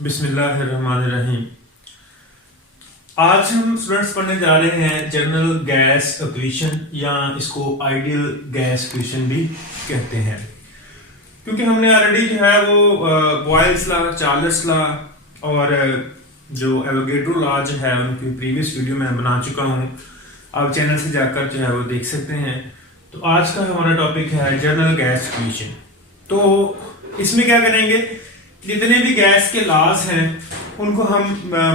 बिस्मिल्लाहिर्रहमानिर्रहीम। आज हम स्टूडेंट्स पढ़ने जा रहे हैं जनरल गैस इक्वेशन या इसको आइडियल गैस इक्वेशन भी कहते हैं, क्योंकि हमने ऑलरेडी जो है वो बॉयल्स लॉ, चार्ल्स लॉ और जो एवोगेड्रो लॉ जो है उनकी प्रीवियस वीडियो में बना चुका हूँ। आप चैनल से जाकर जो है वो देख सकते हैं। तो आज का हमारा टॉपिक है जनरल गैस इक्वेशन। तो इसमें क्या करेंगे, जितने भी गैस के लॉज हैं उनको हम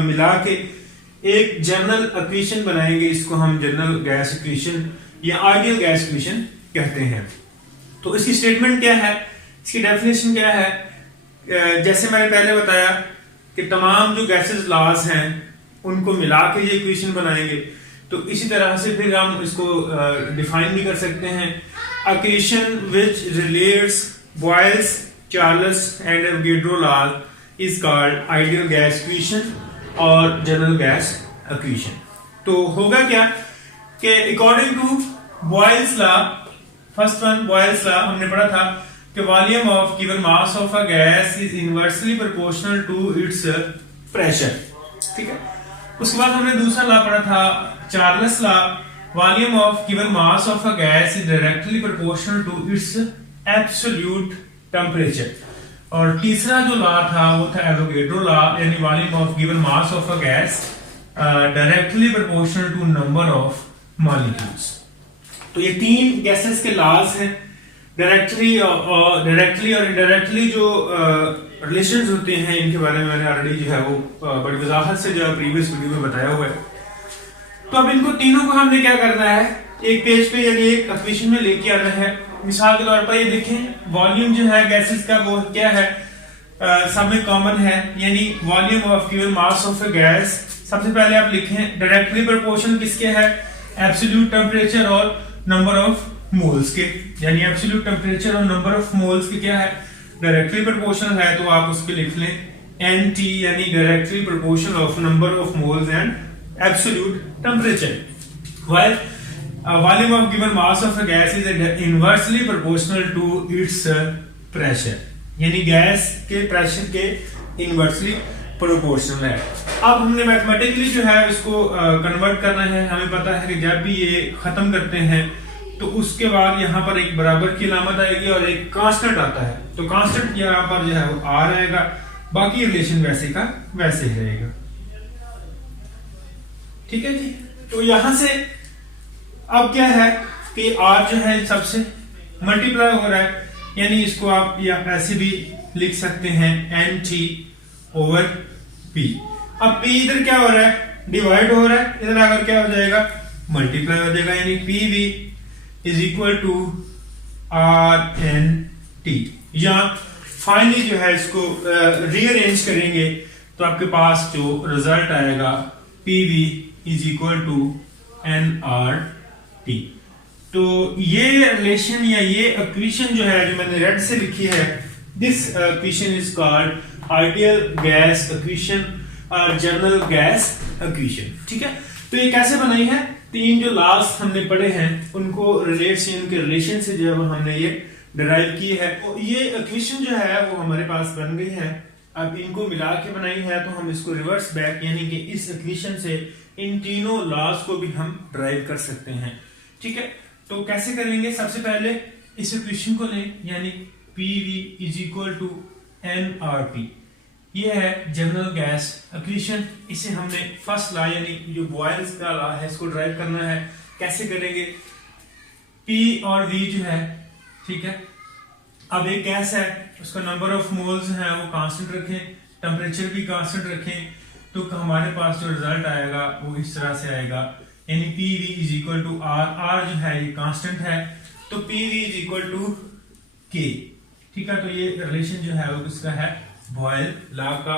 मिला के एक जनरल इक्वेशन बनाएंगे। इसको हम जनरल गैस इक्वेशन या आइडियल गैस इक्वेशन कहते हैं। तो इसकी स्टेटमेंट क्या है, इसकी डेफिनेशन क्या है। जैसे मैंने पहले बताया कि तमाम जो गैसेस लॉज हैं उनको मिला के ये इक्वेशन बनाएंगे। तो इसी तरह से फिर हम इसको डिफाइन भी कर सकते हैं। Equation which relates Boyle's, Charles and Avogadro law is called ideal gas equation और जनरल गैस इक्वेशन। तो होगा क्या कि according to Boyle's law, first one Boyle's law हमने पढ़ा था कि volume of given mass of a gas is inversely proportional to its pressure. ठीक है। उसके बाद हमने दूसरा लॉ पढ़ा था Charles law, volume of given mass of a gas is directly proportional to its absolute temperature. और तीसरा जो लॉ था वो था एवोगेड्रो लॉ, यानी volume of given mass of a gas directly proportional to number of molecules. तो ये तीन गैसेस के लॉज हैं। डायरेक्टली और इनडायरेक्टली जो रिलेशंस होते हैं इनके बारे में मैंने ऑलरेडी जो है वो बड़ी वजाहत से जो प्रीवियस वीडियो में बताया हुआ है। तो अब इनको तीनों को हमने क्या करना है, एक पेज पे यानी एक इक्वेशन में लेके आना है। मिसाल के तौर पर ये देखें, वॉल्यूम जो है गैसेस का वो क्या है, सब में कॉमन है, यानी volume of given mass of A gas. सबसे पहले आप लिखें डायरेक्टली प्रोपोर्शनल किसके है, एब्सोल्यूट टेम्परेचर और नंबर ऑफ मोल्स के, यानी एब्सोल्यूट टेम्परेचर और नंबर ऑफ मोल्स के क्या है, डायरेक्टली प्रोपोर्शनल है। तो आप उसके लिख लें NT, यानी directly proportional of number of moles and absolute temperature. While volume of given mass of a gas is inversely proportional to its pressure, यानी गैस के प्रेशर के इनवर्सली प्रोपोर्शनल है। अब हमने मैथमेटिकली जो है इसको कन्वर्ट करना है। हमें पता है कि जब भी ये खत्म करते हैं तो उसके बाद यहाँ पर एक बराबर की अलामत आएगी और एक कांस्टेंट आता है। तो कांस्टेंट यहाँ पर जो है वो आ रहेगा, बाकी रिलेशन वैसे का वैसे ही रहेगा। ठीक है जी। तो यहां से अब क्या है कि R जो है सबसे मल्टीप्लाई हो रहा है, यानी इसको आप या ऐसे भी लिख सकते हैं NT ओवर P। अब P इधर क्या हो रहा है, डिवाइड हो रहा है, इधर आकर क्या हो जाएगा, मल्टीप्लाई हो जाएगा, यानी PV is equal to RNT। या फाइनली जो है इसको रीअरेंज करेंगे तो आपके पास जो रिजल्ट आएगा PV is equal to NRT। तो ये रिलेशन या ये इक्वेशन जो है जो मैंने रेड से लिखी है, this equation is called ideal gas equation और जनरल गैस इक्वेशन। ठीक है। तो ये कैसे बनाई है, तीन जो लॉज हमने पढ़े हैं उनको रिलेट से, उनके रिलेशन से जो है हमने ये डिराइव की है। तो ये इक्वेशन जो है वो हमारे पास बन गई है। अब इनको मिला के बनाई है तो हम इसको रिवर्स बैक, यानी कि इस इक्वेशन से इन तीनों लॉज को भी हम ड्राइव कर सकते हैं। ठीक है। तो कैसे करेंगे, सबसे पहले इस इक्वेशन को लें, यानी PV is equal to NRT। ये है जनरल गैस इक्वेशन। इसे हमने फर्स्ट लॉ यानी जो बॉयल्स का लॉ है इसको ड्राइव करना है। कैसे करेंगे, P और V जो है, ठीक है, अब एक गैस है उसका नंबर ऑफ मोल्स है वो कांस्टेंट रखें, टेम्परेचर भी कांस्टेंट रखें, तो हमारे पास जो रिजल्ट आएगा वो इस तरह से आएगा, यानी PV is equal to R जो है ये कांस्टेंट है, तो PV is equal to K। ठीक है। तो ये रिलेशन जो है वो किसका है, बॉयल लॉ का।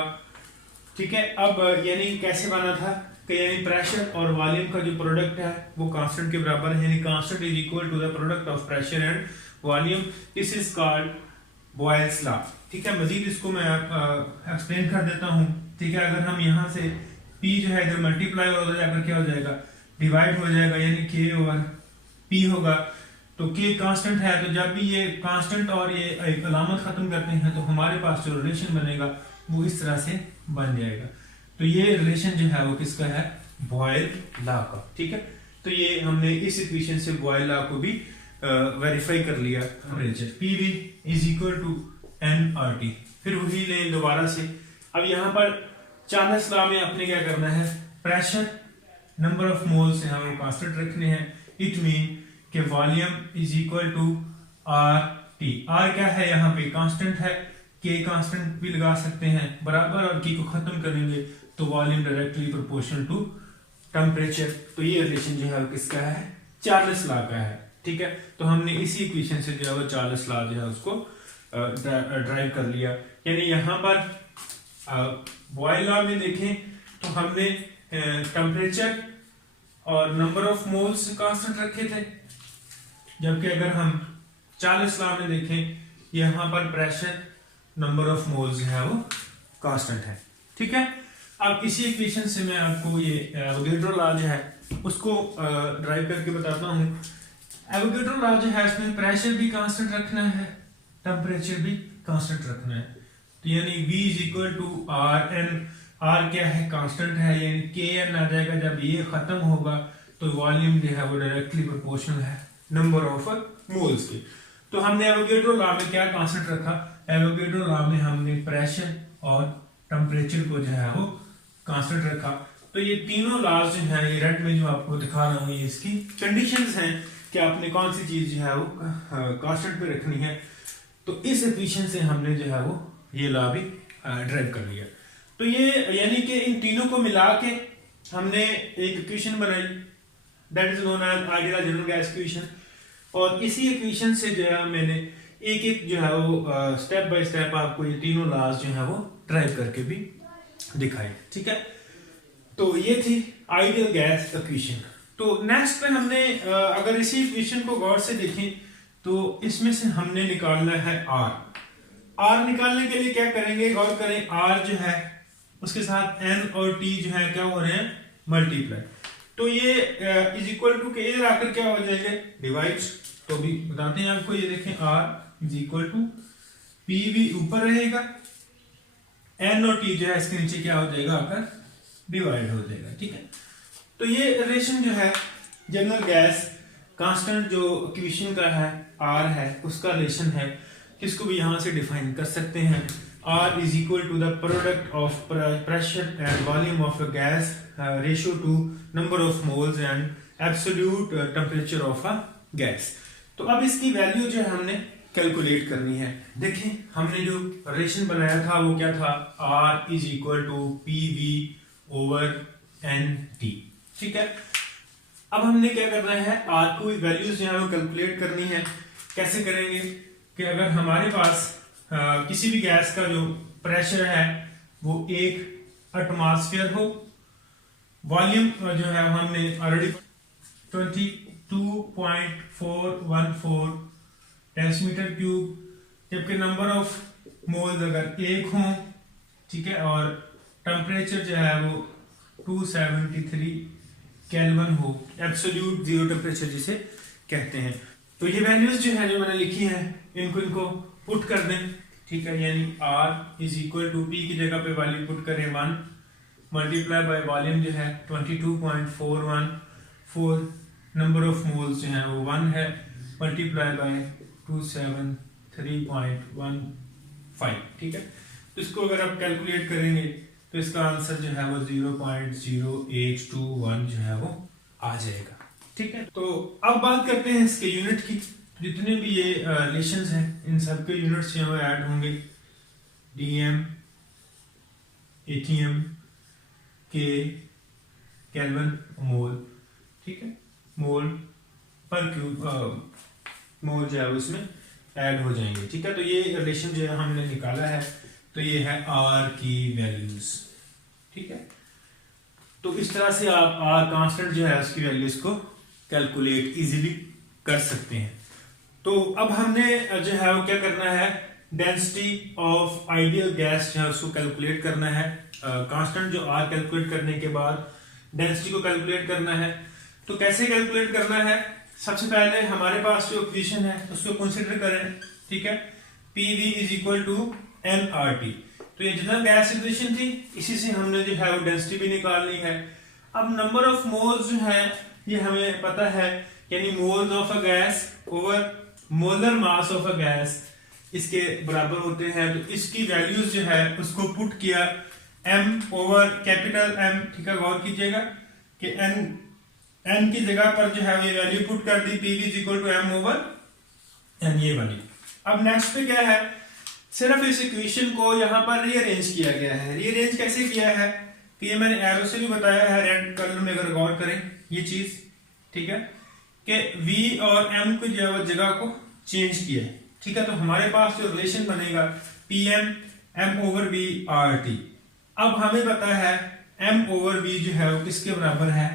ठीक है। अब यानी कैसे बना था कि यानी प्रेशर और वॉल्यूम का जो प्रोडक्ट है वो कांस्टेंट के बराबर है, यानी constant is equal to the product of pressure and volume. This is called Boyle's law. ठीक है। मजीद इसको मैं एक्सप्लेन कर देता हूँ। ठीक है। अगर हम यहाँ से P जो है इधर मल्टीप्लाई हो जाएगा, क्या हो जाएगा, डिवाइड हो जाएगा, यानी K ओवर P होगा। तो K कांस्टेंट है, तो जब भी ये कांस्टेंट और ये एक अलामत खत्म करते हैं तो हमारे पास जो रिलेशन बनेगा वो इस तरह से बन जाएगा। तो ये रिलेशन जो है वो किसका है, बॉयल लॉ का, ठीक है। तो ये हमने इस इक्वेशन से बॉयल लॉ को भी वेरीफाई कर लिया। Temperature PV is equal to nRT, फिर वही ले दोबारा से। अब यहाँ पर चार्ल्स लॉ में आपने क्या करना है, प्रेशर नंबर ऑफ मोल्स हैं हमें कांस्टेंट रखने हैं। इट मीन कि volume is equal to RT। R क्या है, यहाँ पे कांस्टेंट है, K कांस्टेंट भी लगा सकते हैं बराबर, और K को खत्म करेंगे तो volume directly proportional to temperature. तो ये रिलेशन जो है किसका है, चार्ल्स लॉ का है, ठीक है। तो हमने इसी इक्वेशन से जो है वो चार्ल्स लॉ जो है उसको ड्राइव कर लिया। यानी यहाँ पर बॉयल लॉ में देखें तो हमने टेम्परेचर और नंबर ऑफ मोल्स कांस्टेंट रखे थे, जबकि अगर हम चार्ल्स लॉ में देखें यहाँ पर प्रेशर नंबर ऑफ मोल्स है वो कांस्टेंट है, ठीक है। अब इसी इक्वेशन से मैं आपको ये एवोगैड्रो लॉ जो है उसको ड्राइव करके बताता हूँ। एवोगैड्रो लॉ जो है इसमें प्रेशर भी कांस्टेंट रखना है, टेम्परेचर भी कांस्टेंट रखना है। तो यानी V is equal to Rn, R क्या है, कांस्टेंट है, यानी Kn आ जाएगा। जब ये खत्म होगा तो वॉल्यूम जो है वो डायरेक्टली प्रोपोर्शनल है नंबर ऑफ मोल्स के। तो हमने एवोगैड्रो लॉ में क्या कांस्टेंट रखा, एवोगैड्रो लॉ में हमने प्रेशर और टेम्परेचर को जो है वो कांस्टेंट रखा। तो ये तीनों लॉज जो है, ये रेड में जो आपको दिखा रहा हूँ, ये इसकी कंडीशंस हैं कि आपने कौन सी चीज जो है वो कांस्टेंट पे रखनी है। तो इस इक्वेशन से हमने जो है वो ये लॉ भी ड्राइव कर लिया। तो ये यानी कि इन तीनों को मिला के हमने एक इक्वेशन बनाई, that is known as ideal general gas equation. और इसी इक्वेशन से जो है मैंने एक एक जो है वो स्टेप बाय स्टेप आपको ये तीनों लॉज जो है वो ड्राइव करके भी दिखाए, ठीक है। तो ये थी आइडियल गैस इक्वेशन। तो नेक्स्ट पे हमने अगर इसी इक्वेशन को गौर से देखें तो इसमें से हमने निकालना है R निकालने के लिए क्या करेंगे, गौर करें, R जो है उसके साथ N और T जो है क्या हो रहे हैं, मल्टीप्लाई। तो ये इज इक्वल टू के इधर आकर क्या हो जाएगा, डिवाइड। तो भी बताते हैं आपको, ये देखें R is equal to PV ऊपर रहेगा, N और T जो है इसके नीचे क्या हो जाएगा, आकर डिवाइड हो जाएगा, ठीक है। तो ये रिलेशन जो है जनरल गैस कांस्टेंट जो इक्वेशन का है R है उसका रिलेशन है, इसको भी यहां से डिफाइन कर सकते हैं। R is equal to the product of pressure and volume of a gas ratio to number of moles and absolute temperature of a gas. तो अब इसकी वैल्यू जो है हमने कैलकुलेट करनी है। देखें हमने जो रिलेशन बनाया था वो क्या था, R is equal to PV over NT, ठीक है। अब हमने क्या करना है, R को वैल्यूज जो है वो कैलकुलेट करनी है। कैसे करेंगे कि अगर हमारे पास किसी भी गैस का जो प्रेशर है वो 1 एटमॉस्फेयर हो, वॉल्यूम जो है हमने ऑलरेडी 22.414 डेसीमीटर क्यूब, जबकि नंबर ऑफ मोल्स अगर 1 हो, ठीक है, और टेम्परेचर जो है वो 273 केल्विन हो, एब्सोल्यूट जीरो टेम्परेचर जिसे कहते हैं। तो ये वैल्यूज जो है जो मैंने लिखी है इनको पुट कर दें, ठीक है। यानी R is equal to P की जगह पे वैल्यू पुट करें 1 मल्टीप्लाई बाय वॉल्यूम जो है 22.414, नंबर ऑफ मोल्स जो है वो 1 है, मल्टीप्लाई बाय 273.15, ठीक है। तो इसको अगर आप कैलकुलेट करेंगे तो इसका आंसर जो है वो 0.0821 जो है वो आ जाएगा, ठीक है। तो अब बात करते हैं इसके यूनिट की। जितने भी ये रिलेशंस हैं इन सबके यूनिट्स यहाँ पे ऐड होंगे, DM, ATM, K, केल्विन, मोल, ठीक है। मोल पर क्यूब मोल जो है उसमें ऐड हो जाएंगे, ठीक है। तो ये रिलेशन जो है हमने निकाला है, तो ये है R की वैल्यूज, ठीक है। तो इस तरह से आप R कांस्टेंट जो है उसकी वैल्यूज को कैलकुलेट इजीली कर सकते हैं। तो अब हमने जो है वो क्या करना है, डेंसिटी ऑफ आइडियल गैस जो है उसको कैलकुलेट करना है। कांस्टेंट जो R कैलकुलेट करने के बाद डेंसिटी को कैलकुलेट करना है। तो कैसे कैलकुलेट करना है, सबसे पहले हमारे पास जो इक्वेशन है उसको कंसीडर करें, ठीक है। PV is equal to nRT। तो ये जनरल गैस इक्वेशन थी, इसी से हमने जो है वो डेंसिटी भी निकालनी है। अब नंबर ऑफ मोल्स जो है ये हमें पता है, यानी moles of a gas over molar mass of a gas इसके बराबर होते हैं। तो इसकी वैल्यूज जो है उसको पुट किया m ओवर कैपिटल M, ठीक है, गौर कीजिएगा कि n की जगह पर जो है ये वैल्यू पुट कर दी, P is equal to m over n, ये वाली। अब नेक्स्ट पे क्या है, सिर्फ इस इक्वेशन को यहाँ पर रीअरेंज किया गया है। रीअरेंज कैसे किया है कि ये मैंने एरो से भी बताया है, रेड कलर में अगर गौर करें ये चीज, ठीक है, कि v और m को जो है जगह को चेंज किया है, ठीक है। तो हमारे पास जो रिलेशन बनेगा Pm m over v RT। अब हमें पता है m ओवर v जो है वो किसके बराबर है,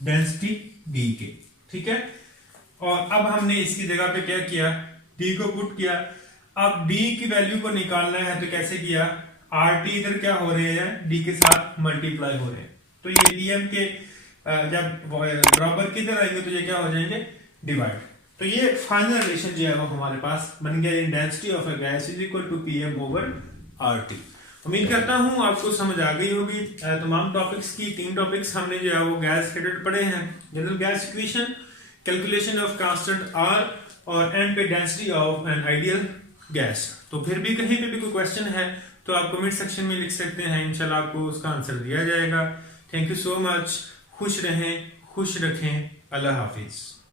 डेंसिटी d के, ठीक है। और अब हमने इसकी जगह पे क्या किया, d को पुट किया। अब d की वैल्यू को निकालना है तो कैसे किया, RT इधर क्या हो रहे हैं, d के साथ मल्टीप्लाई हो रहे हैं। तो ये Pm के जब बराबर किधर आएंगे तो ये क्या हो जाएंगे, डिवाइड। तो ये फाइनल रिलेशन जो है वो हमारे पास बन गया, density of a gas is equal to Pm over RT। उम्मीद करता हूं आपको समझ आ गई होगी। तमाम टॉपिक्स की 3 टॉपिक्स हमने जो है वो गैस रिलेटेड पढ़े हैं, general gas equation, calculation of constant R और एंड पे density of an ideal gas. तो फिर भी कहीं पे भी कोई क्वेश्चन है तो आप कमेंट सेक्शन में लिख सकते हैं, इंशाल्लाह आपको उसका आंसर दिया जाएगा। थैंक यू सो मच, खुश रहें, खुश रखें, अल्लाह हाफिज।